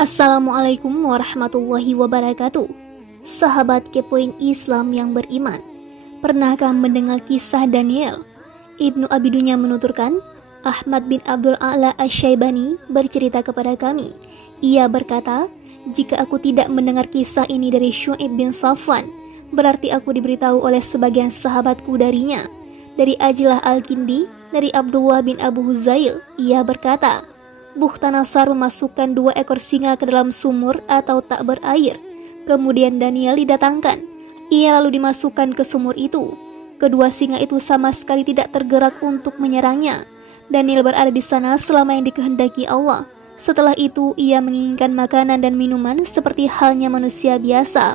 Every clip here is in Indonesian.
Assalamualaikum warahmatullahi wabarakatuh. Sahabat kepoin Islam yang beriman, pernahkah mendengar kisah Daniel? Ibnu Abi Dunya menuturkan, Ahmad bin Abdul A'la Asy-Syaibani bercerita kepada kami. Ia berkata, jika aku tidak mendengar kisah ini dari Syu'aib bin Safwan, berarti aku diberitahu oleh sebagian sahabatku darinya. Dari Ajilah Al-Kindi, dari Abdullah bin Abu Huzail, ia berkata, Bukhtanasar memasukkan 2 ekor singa ke dalam sumur atau tak berair. Kemudian Daniel didatangkan. Ia lalu dimasukkan ke sumur itu. Kedua singa itu sama sekali tidak tergerak untuk menyerangnya. Daniel berada di sana selama yang dikehendaki Allah. Setelah itu ia menginginkan makanan dan minuman seperti halnya manusia biasa.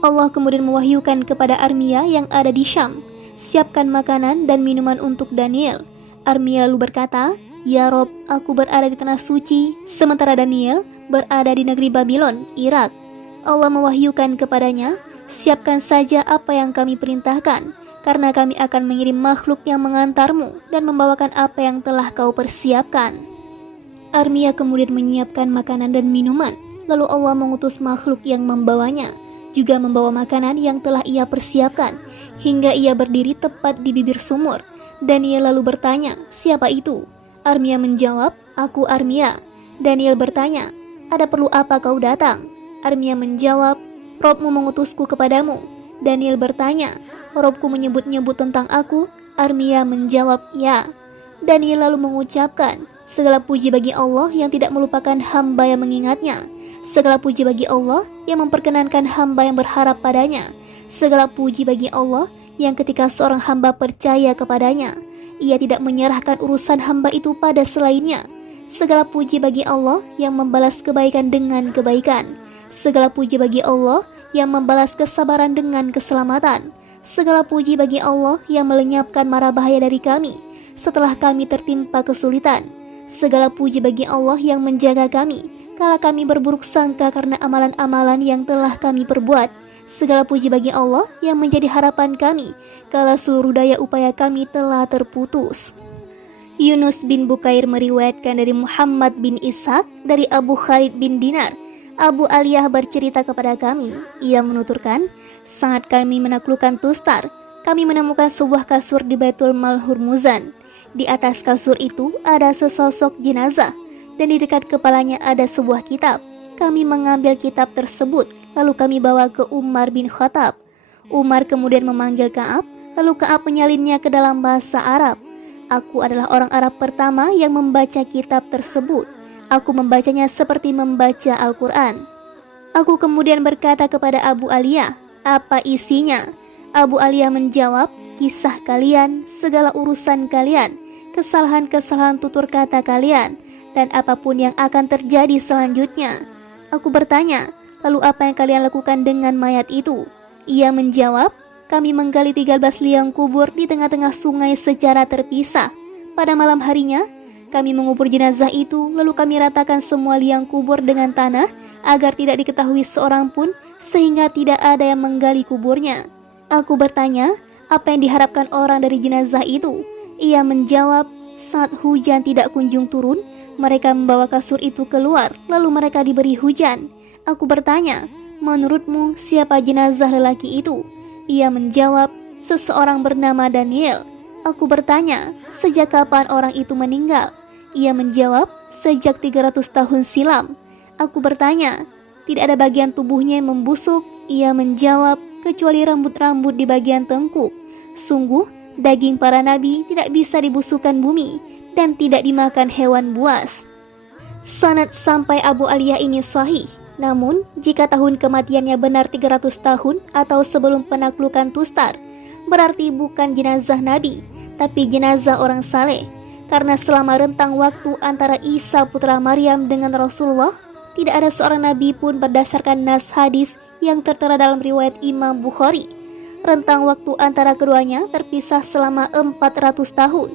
Allah kemudian mewahyukan kepada Armia yang ada di Syam, siapkan makanan dan minuman untuk Daniel. Armia lalu berkata, Ya Rob, aku berada di tanah suci, sementara Daniel berada di negeri Babylon, Irak. Allah mewahyukan kepadanya, siapkan saja apa yang kami perintahkan, karena kami akan mengirim makhluk yang mengantarmu dan membawakan apa yang telah kau persiapkan. Armia kemudian menyiapkan makanan dan minuman, lalu Allah mengutus makhluk yang membawanya, juga membawa makanan yang telah ia persiapkan, hingga ia berdiri tepat di bibir sumur. Daniel lalu bertanya, siapa itu? Armia menjawab, aku Armia. Daniel bertanya, ada perlu apa kau datang? Armia menjawab, Robmu mengutusku kepadamu. Daniel bertanya, Robku menyebut-nyebut tentang aku? Armia menjawab, ya. Daniel lalu mengucapkan, segala puji bagi Allah yang tidak melupakan hamba yang mengingatnya. Segala puji bagi Allah yang memperkenankan hamba yang berharap padanya. Segala puji bagi Allah yang ketika seorang hamba percaya kepadanya, ia tidak menyerahkan urusan hamba itu pada selainnya. Segala puji bagi Allah yang membalas kebaikan dengan kebaikan. Segala puji bagi Allah yang membalas kesabaran dengan keselamatan. Segala puji bagi Allah yang melenyapkan mara bahaya dari kami setelah kami tertimpa kesulitan. Segala puji bagi Allah yang menjaga kami kala kami berburuk sangka karena amalan-amalan yang telah kami perbuat. Segala puji bagi Allah yang menjadi harapan kami kala seluruh daya upaya kami telah terputus. Yunus bin Bukair meriwayatkan dari Muhammad bin Ishaq dari Abu Khalid bin Dinar. Abu Aliyah bercerita kepada kami. Ia menuturkan, saat kami menaklukkan Tustar, kami menemukan sebuah kasur di Baitul Mal Hurmuzan. Di atas kasur itu ada sesosok jenazah dan di dekat kepalanya ada sebuah kitab. Kami mengambil kitab tersebut, lalu kami bawa ke Umar bin Khattab. Umar kemudian memanggil Ka'ab, lalu Ka'ab menyalinnya ke dalam bahasa Arab. Aku adalah orang Arab pertama yang membaca kitab tersebut. Aku membacanya seperti membaca Al-Quran. Aku kemudian berkata kepada Abu Aliyah, apa isinya? Abu Aliyah menjawab, kisah kalian, segala urusan kalian, kesalahan-kesalahan tutur kata kalian, dan apapun yang akan terjadi selanjutnya. Aku bertanya, lalu apa yang kalian lakukan dengan mayat itu? Ia menjawab, kami menggali 13 liang kubur di tengah-tengah sungai secara terpisah. Pada malam harinya, kami mengubur jenazah itu, lalu kami ratakan semua liang kubur dengan tanah agar tidak diketahui seorang pun, sehingga tidak ada yang menggali kuburnya. Aku bertanya, apa yang diharapkan orang dari jenazah itu? Ia menjawab, saat hujan tidak kunjung turun, mereka membawa kasur itu keluar, lalu mereka diberi hujan. Aku bertanya, menurutmu siapa jenazah lelaki itu? Ia menjawab, seseorang bernama Daniel. Aku bertanya, sejak kapan orang itu meninggal? Ia menjawab, sejak 300 tahun silam. Aku bertanya, tidak ada bagian tubuhnya yang membusuk? Ia menjawab, kecuali rambut-rambut di bagian tengkuk. Sungguh, daging para nabi tidak bisa dibusukkan bumi dan tidak dimakan hewan buas. Sanad sampai Abu Aliyah ini sahih. Namun, jika tahun kematiannya benar 300 tahun atau sebelum penaklukan Tustar, berarti bukan jenazah Nabi, tapi jenazah orang saleh. Karena selama rentang waktu antara Isa putra Maryam dengan Rasulullah, tidak ada seorang Nabi pun berdasarkan nas hadis yang tertera dalam riwayat Imam Bukhari. Rentang waktu antara keduanya terpisah selama 400 tahun.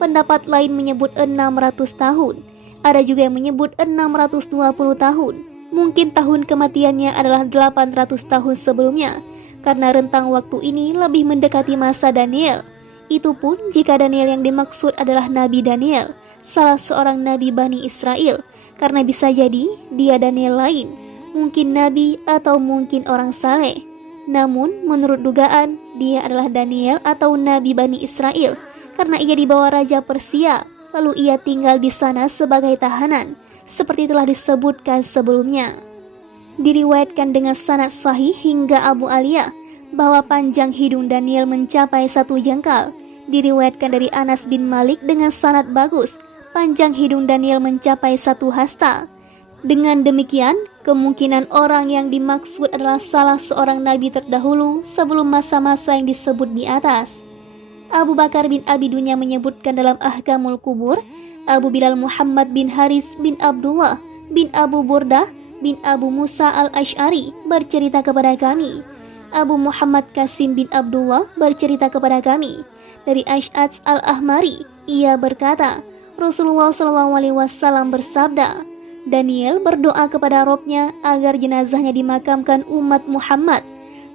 Pendapat lain menyebut 600 tahun. Ada juga yang menyebut 620 tahun. Mungkin tahun kematiannya adalah 800 tahun sebelumnya, karena rentang waktu ini lebih mendekati masa Daniel. Itu pun jika Daniel yang dimaksud adalah Nabi Daniel, salah seorang Nabi Bani Israel, karena bisa jadi dia Daniel lain, mungkin nabi atau mungkin orang saleh. Namun menurut dugaan dia adalah Daniel atau nabi Bani Israel karena ia dibawa Raja Persia, lalu ia tinggal di sana sebagai tahanan, seperti telah disebutkan sebelumnya. Diriwayatkan dengan sanad sahih hingga Abu Aliyah bahwa panjang hidung Daniel mencapai 1 jengkal. Diriwayatkan dari Anas bin Malik dengan sanad bagus, panjang hidung Daniel mencapai 1 hasta. Dengan demikian, kemungkinan orang yang dimaksud adalah salah seorang nabi terdahulu sebelum masa-masa yang disebut di atas. Abu Bakar bin Abi Dunya menyebutkan dalam Ahkamul Kubur, Abu Bilal Muhammad bin Haris bin Abdullah bin Abu Burdah bin Abu Musa al-Ash'ari bercerita kepada kami. Abu Muhammad Qasim bin Abdullah bercerita kepada kami dari Ash'ats al-Ahmari. Ia berkata, Rasulullah SAW bersabda, Daniel berdoa kepada Robnya agar jenazahnya dimakamkan umat Muhammad.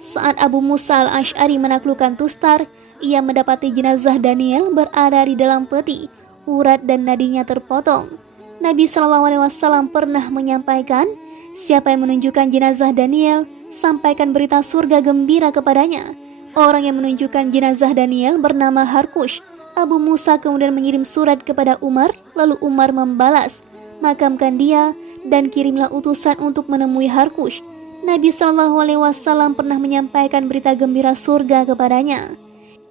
Saat Abu Musa al-Ash'ari menaklukkan Tustar, ia mendapati jenazah Daniel berada di dalam peti, urat dan nadinya terpotong. Nabi SAW pernah menyampaikan, siapa yang menunjukkan jenazah Daniel, sampaikan berita surga gembira kepadanya. Orang yang menunjukkan jenazah Daniel bernama Harkush. Abu Musa kemudian mengirim surat kepada Umar, lalu Umar membalas, makamkan dia dan kirimlah utusan untuk menemui Harkush. Nabi SAW pernah menyampaikan berita gembira surga kepadanya.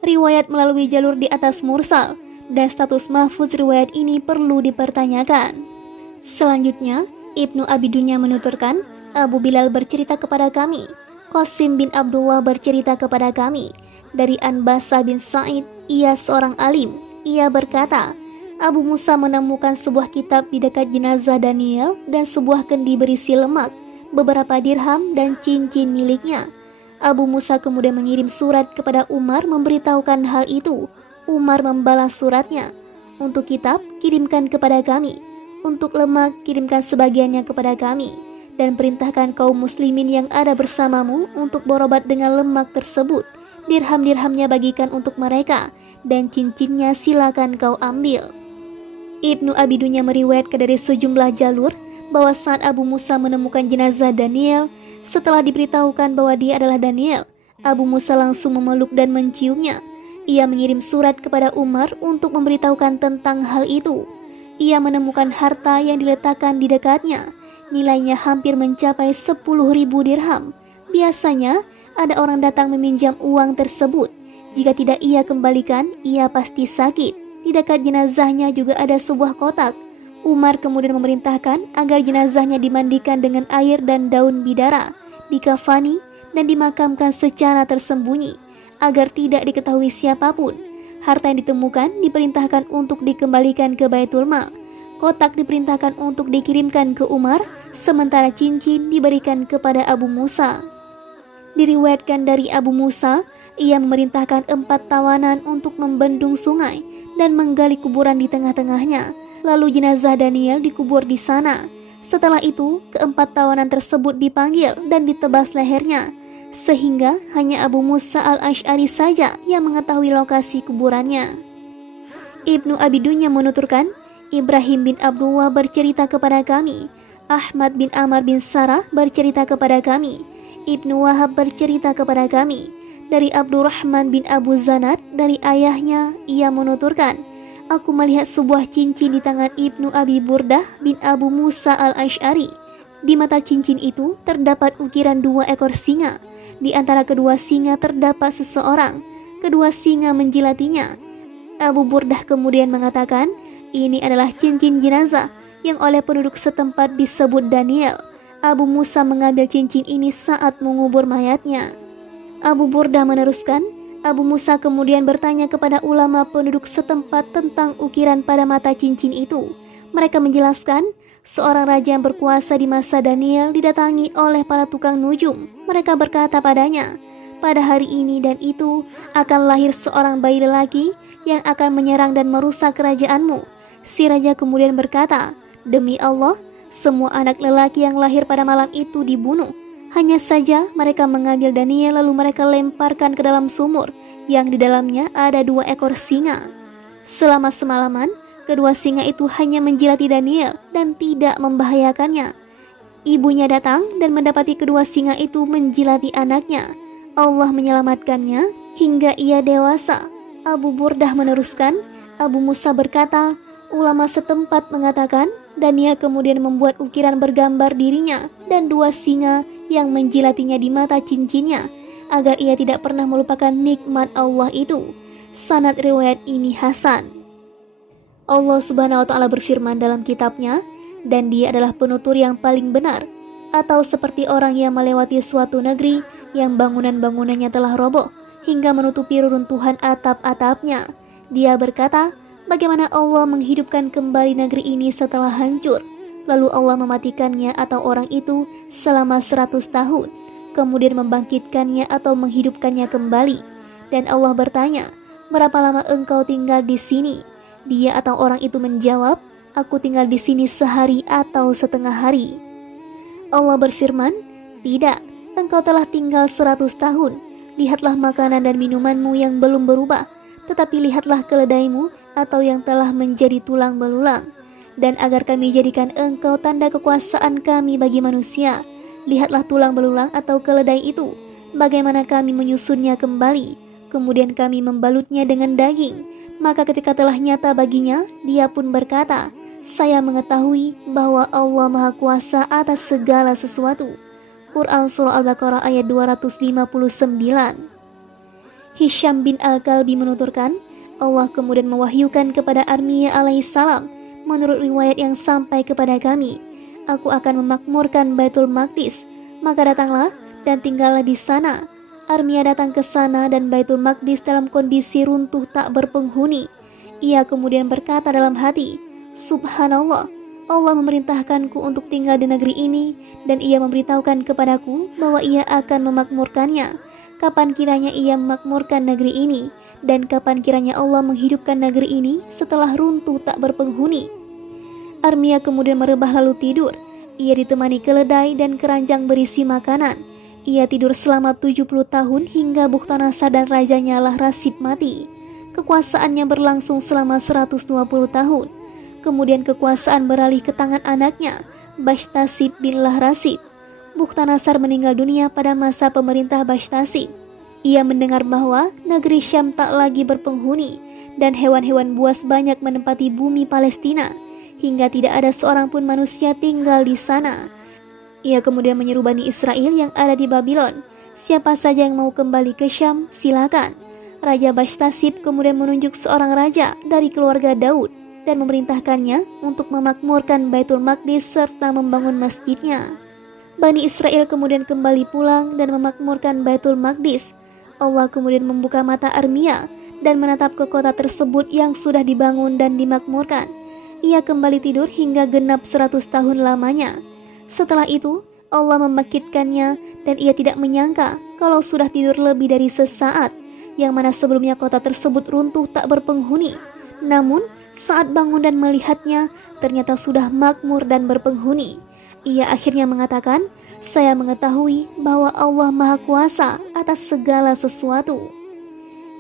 Riwayat melalui jalur di atas mursal, dan status mahfuz riwayat ini perlu dipertanyakan. Selanjutnya, Ibnu Abi Dunya menuturkan, Abu Bilal bercerita kepada kami, Qasim bin Abdullah bercerita kepada kami dari Anbasa bin Sa'id, ia seorang alim. Ia berkata, Abu Musa menemukan sebuah kitab di dekat jenazah Daniel dan sebuah kendi berisi lemak, beberapa dirham dan cincin miliknya. Abu Musa kemudian mengirim surat kepada Umar memberitahukan hal itu. Umar membalas suratnya, untuk kitab kirimkan kepada kami, untuk lemak kirimkan sebagiannya kepada kami, dan perintahkan kaum muslimin yang ada bersamamu untuk berobat dengan lemak tersebut. Dirham-dirhamnya bagikan untuk mereka, dan cincinnya silakan kau ambil. Ibnu Abi Dunya meriwayatkan dari sejumlah jalur bahwa saat Abu Musa menemukan jenazah Daniel, setelah diberitahukan bahwa dia adalah Daniel, Abu Musa langsung memeluk dan menciumnya. Ia mengirim surat kepada Umar untuk memberitahukan tentang hal itu. Ia menemukan harta yang diletakkan di dekatnya. Nilainya hampir mencapai 10.000 dirham. Biasanya, ada orang datang meminjam uang tersebut. Jika tidak ia kembalikan, ia pasti sakit. Di dekat jenazahnya juga ada sebuah kotak. Umar kemudian memerintahkan agar jenazahnya dimandikan dengan air dan daun bidara, dikafani, dan dimakamkan secara tersembunyi, agar tidak diketahui siapapun. Harta yang ditemukan diperintahkan untuk dikembalikan ke Baitul Mal. Kotak diperintahkan untuk dikirimkan ke Umar, sementara cincin diberikan kepada Abu Musa. Diriwayatkan dari Abu Musa, ia memerintahkan 4 tawanan untuk membendung sungai dan menggali kuburan di tengah-tengahnya. Lalu jenazah Daniel dikubur di sana. Setelah itu, keempat tawanan tersebut dipanggil dan ditebas lehernya, sehingga hanya Abu Musa al-Ash'ari saja yang mengetahui lokasi kuburannya. Ibnu Abi Dunya menuturkan, Ibrahim bin Abdullah bercerita kepada kami, Ahmad bin Amr bin Sarah bercerita kepada kami, Ibnu Wahab bercerita kepada kami, dari Abdurrahman bin Abu Zanad dari ayahnya, ia menuturkan, aku melihat sebuah cincin di tangan Ibnu Abi Burdah bin Abu Musa al-Ash'ari. Di mata cincin itu terdapat ukiran 2 ekor singa. Di antara kedua singa terdapat seseorang. Kedua singa menjilatinya. Abu Burdah kemudian mengatakan, ini adalah cincin jenazah yang oleh penduduk setempat disebut Daniel. Abu Musa mengambil cincin ini saat mengubur mayatnya. Abu Burdah meneruskan, Abu Musa kemudian bertanya kepada ulama penduduk setempat tentang ukiran pada mata cincin itu. Mereka menjelaskan, seorang raja yang berkuasa di masa Daniel didatangi oleh para tukang nujum. Mereka berkata padanya, pada hari ini dan itu akan lahir seorang bayi lelaki yang akan menyerang dan merusak kerajaanmu. Si raja kemudian berkata, demi Allah, semua anak lelaki yang lahir pada malam itu dibunuh. Hanya saja mereka mengambil Daniel lalu mereka lemparkan ke dalam sumur yang di dalamnya ada 2 ekor singa. Selama semalaman, kedua singa itu hanya menjilati Daniel dan tidak membahayakannya. Ibunya datang dan mendapati kedua singa itu menjilati anaknya. Allah menyelamatkannya hingga ia dewasa. Abu Burdah meneruskan, Abu Musa berkata, ulama setempat mengatakan Daniel kemudian membuat ukiran bergambar dirinya dan dua singa yang menjilatinya di mata cincinnya agar ia tidak pernah melupakan nikmat Allah itu. Sanad riwayat ini hasan. Allah Subhanahu wa Ta'ala berfirman dalam kitabnya, dan Dia adalah penutur yang paling benar. Atau seperti orang yang melewati suatu negeri yang bangunan-bangunannya telah roboh hingga menutupi reruntuhan atap-atapnya. Dia berkata, bagaimana Allah menghidupkan kembali negeri ini setelah hancur, lalu Allah mematikannya atau orang itu selama 100 tahun, kemudian membangkitkannya atau menghidupkannya kembali. Dan Allah bertanya, berapa lama engkau tinggal di sini? Dia atau orang itu menjawab, aku tinggal di sini sehari atau setengah hari. Allah berfirman, tidak, engkau telah tinggal 100 tahun. Lihatlah makanan dan minumanmu yang belum berubah, tetapi lihatlah keledaimu atau yang telah menjadi tulang belulang. Dan agar kami jadikan engkau tanda kekuasaan kami bagi manusia, lihatlah tulang belulang atau keledai itu, bagaimana kami menyusunnya kembali, kemudian kami membalutnya dengan daging. Maka ketika telah nyata baginya, dia pun berkata, saya mengetahui bahwa Allah Maha Kuasa atas segala sesuatu. Quran Surah Al-Baqarah ayat 259. Hisham bin Al-Kalbi menuturkan, Allah kemudian mewahyukan kepada Armiyah alaihissalam, menurut riwayat yang sampai kepada kami, aku akan memakmurkan Baitul Maqdis. Maka datanglah dan tinggallah di sana. Armiyah datang ke sana dan Baitul Maqdis dalam kondisi runtuh tak berpenghuni. Ia kemudian berkata dalam hati, Subhanallah, Allah memerintahkanku untuk tinggal di negeri ini dan ia memberitahukan kepadaku bahwa ia akan memakmurkannya. Kapan kiranya ia memakmurkan negeri ini dan kapan kiranya Allah menghidupkan negeri ini setelah runtuh tak berpenghuni. Armiyah kemudian merebah lalu tidur. Ia ditemani keledai dan keranjang berisi makanan. Ia tidur selama 70 tahun hingga Bukhtanasar dan rajanya Lahrasib mati. Kekuasaannya berlangsung selama 120 tahun. Kemudian kekuasaan beralih ke tangan anaknya, Bashtasib bin Lahrasib. Bukhtanasar meninggal dunia pada masa pemerintah Bashtasib. Ia mendengar bahwa negeri Syam tak lagi berpenghuni dan hewan-hewan buas banyak menempati bumi Palestina, hingga tidak ada seorang pun manusia tinggal di sana. Ia kemudian menyeru Bani Israel yang ada di Babylon, siapa saja yang mau kembali ke Syam, silakan. Raja Bashtasib kemudian menunjuk seorang raja dari keluarga Daud dan memerintahkannya untuk memakmurkan Baitul Maqdis serta membangun masjidnya. Bani Israel kemudian kembali pulang dan memakmurkan Baitul Maqdis. Allah kemudian membuka mata Armiyah dan menatap ke kota tersebut yang sudah dibangun dan dimakmurkan. Ia kembali tidur hingga genap 100 tahun lamanya. Setelah itu, Allah membangkitkannya dan ia tidak menyangka kalau sudah tidur lebih dari sesaat, yang mana sebelumnya kota tersebut runtuh tak berpenghuni. Namun, saat bangun dan melihatnya, ternyata sudah makmur dan berpenghuni. Ia akhirnya mengatakan, saya mengetahui bahwa Allah Maha Kuasa atas segala sesuatu.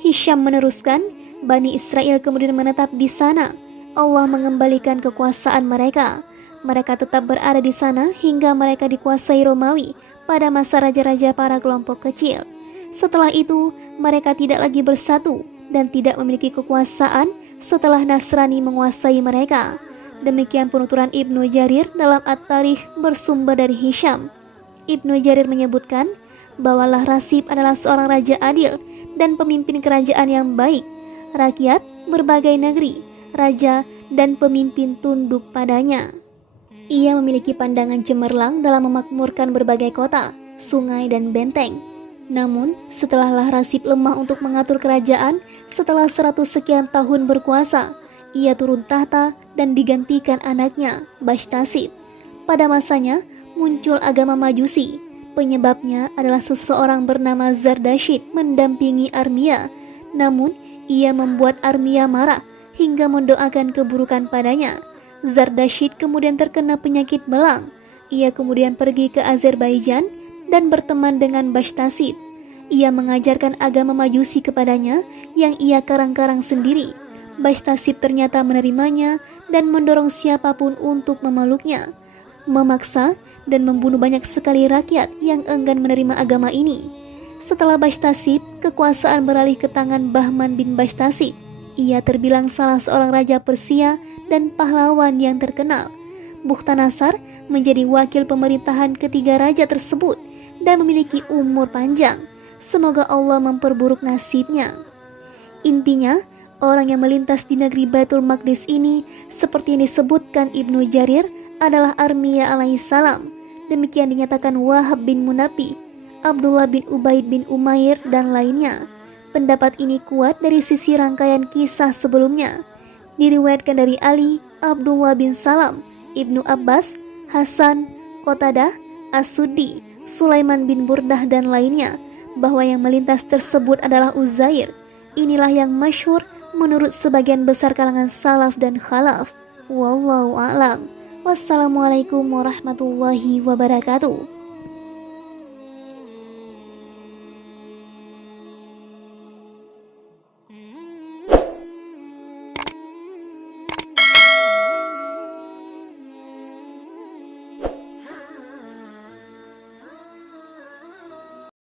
Hisham meneruskan, Bani Israel kemudian menetap di sana. Allah mengembalikan kekuasaan mereka. Mereka tetap berada di sana hingga mereka dikuasai Romawi pada masa raja-raja para kelompok kecil. Setelah itu, mereka tidak lagi bersatu dan tidak memiliki kekuasaan setelah Nasrani menguasai mereka. Demikian penuturan Ibnu Jarir dalam At-Tarikh bersumber dari Hisham. Ibnu Jarir menyebutkan bahwa Lahrasib adalah seorang raja adil dan pemimpin kerajaan yang baik. Rakyat, berbagai negeri, raja, dan pemimpin tunduk padanya. Ia memiliki pandangan cemerlang dalam memakmurkan berbagai kota, sungai, dan benteng. Namun, setelah Lahrasib lemah untuk mengatur kerajaan, setelah 100 sekian tahun berkuasa, ia turun tahta dan digantikan anaknya, Bashtasib. Pada masanya, muncul agama Majusi. Penyebabnya adalah seseorang bernama Zardashid mendampingi Armiyah. Namun, ia membuat Armiyah marah hingga mendoakan keburukan padanya. Zardashid kemudian terkena penyakit belang. Ia kemudian pergi ke Azerbaijan dan berteman dengan Bashtasib. Ia mengajarkan agama Majusi kepadanya yang ia karang-karang sendiri. Bashtasib ternyata menerimanya dan mendorong siapapun untuk memeluknya, memaksa dan membunuh banyak sekali rakyat yang enggan menerima agama ini. Setelah Bashtasib, kekuasaan beralih ke tangan Bahman bin Bashtasib. Ia terbilang salah seorang raja Persia dan pahlawan yang terkenal. Bukhtanasar menjadi wakil pemerintahan ketiga raja tersebut dan memiliki umur panjang. Semoga Allah memperburuk nasibnya. Intinya, orang yang melintas di negeri Baitul Maqdis ini, seperti yang disebutkan Ibnu Jarir, adalah Armia alaihissalam. Demikian dinyatakan Wahab bin Munabi, Abdullah bin Ubaid bin Umair, dan lainnya. Pendapat ini kuat dari sisi rangkaian kisah sebelumnya. Diriwayatkan dari Ali, Abdullah bin Salam, Ibnu Abbas, Hasan, Qatadah, As-Suddi, Sulaiman bin Burdah, dan lainnya, bahwa yang melintas tersebut adalah Uzair. Inilah yang masyhur menurut sebagian besar kalangan salaf dan khalaf. Wallahu a'lam. Wassalamualaikum warahmatullahi wabarakatuh.